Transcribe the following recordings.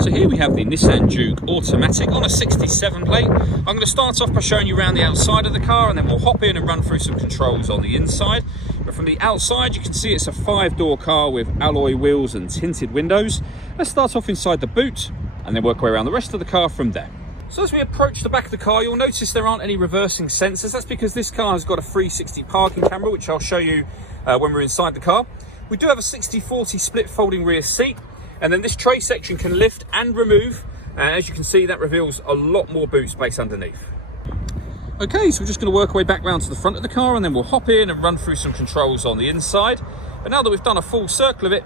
So here we have the Nissan Juke automatic on a 67 plate. I'm going to start off by showing you around the outside of the car, and then we'll hop in and run through some controls on the inside. But from the outside you can see it's a 5-door car with alloy wheels and tinted windows. Let's start off inside the boot and then work our way around the rest of the car from there. So as we approach the back of the car, you'll notice there aren't any reversing sensors. That's because this car has got a 360 parking camera, which I'll show you when we're inside the car. We do have a 60/40 split folding rear seat, and then this tray section can lift and remove. And as you can see, that reveals a lot more boot space underneath. Okay, so we're just going to work our way back round to the front of the car, and then we'll hop in and run through some controls on the inside. But now that we've done a full circle of it,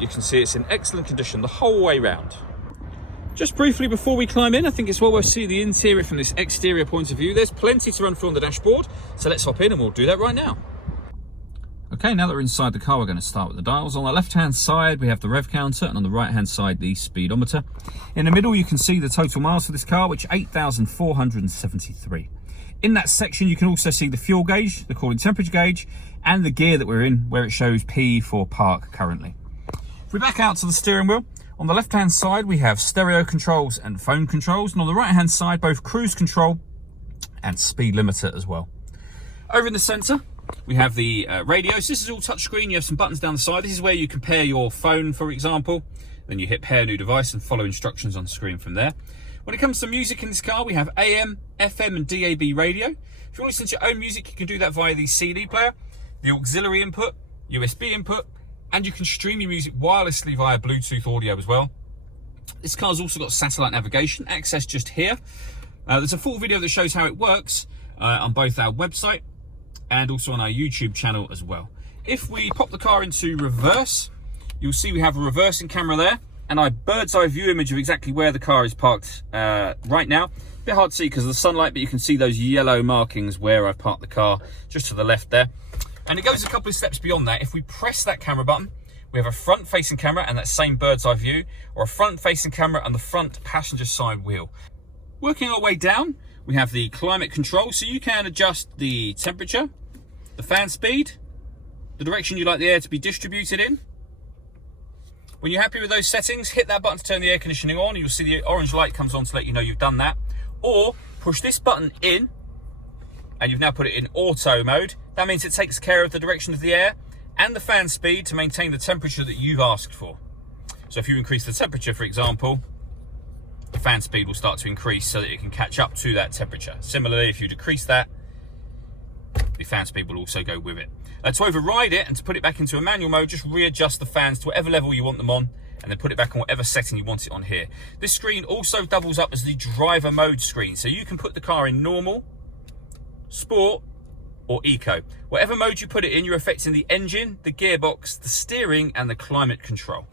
you can see it's in excellent condition the whole way round. Just briefly before we climb in, I think it's well worth seeing the interior from this exterior point of view. There's plenty to run through on the dashboard, so let's hop in and we'll do that right now. Okay, now that we're inside the car, we're going to start with the dials. On the left-hand side, we have the rev counter, and on the right-hand side, the speedometer. In the middle, you can see the total miles for this car, which 8,473. In that section, you can also see the fuel gauge, the cooling temperature gauge, and the gear that we're in, where it shows P for park currently. If we back out to the steering wheel, on the left-hand side, we have stereo controls and phone controls, and on the right-hand side, both cruise control and speed limiter as well. Over in the centre, we have the radios. This is all touchscreen. You have some buttons down the side. This is where you can pair your phone, for example. Then you hit pair new device and follow instructions on screen from there. When it comes to music in this car, we have AM, FM and DAB radio. If you want to listen to your own music, you can do that via the CD player, the auxiliary input, USB input, and you can stream your music wirelessly via Bluetooth audio as well. This car's also got satellite navigation, access just here. There's a full video that shows how it works on both our website and also on our YouTube channel as well. If we pop the car into reverse, you'll see we have a reversing camera there and a bird's eye view image of exactly where the car is parked right now. A bit hard to see because of the sunlight, but you can see those yellow markings where I've parked the car just to the left there. And it goes a couple of steps beyond that. If we press that camera button, we have a front facing camera and that same bird's eye view, or a front facing camera and the front passenger side wheel. Working our way down, we have the climate control, so you can adjust the temperature, the fan speed, the direction you like the air to be distributed in. When you're happy with those settings, hit that button to turn the air conditioning on. You'll see the orange light comes on to let you know you've done that. Or push this button in, and you've now put it in auto mode. That means it takes care of the direction of the air and the fan speed to maintain the temperature that you've asked for. So if you increase the temperature, for example, the fan speed will start to increase so that it can catch up to that temperature. Similarly, if you decrease that, the fan speed will also go with it. To override it and to put it back into a manual mode, just readjust the fans to whatever level you want them on and then put it back on whatever setting you want it on here. This screen also doubles up as the driver mode screen, so you can put the car in normal, sport or eco. Whatever mode you put it in, you're affecting the engine, the gearbox, the steering and the climate control.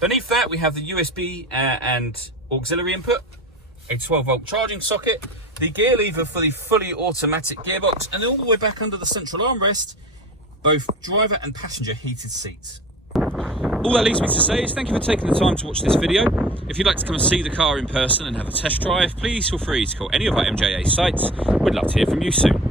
Beneath that, we have the USB and auxiliary input, a 12-volt charging socket, the gear lever for the fully automatic gearbox, and then all the way back under the central armrest, both driver and passenger heated seats. All that leaves me to say is thank you for taking the time to watch this video. If you'd like to come and see the car in person and have a test drive, please feel free to call any of our MJA sites. We'd love to hear from you soon.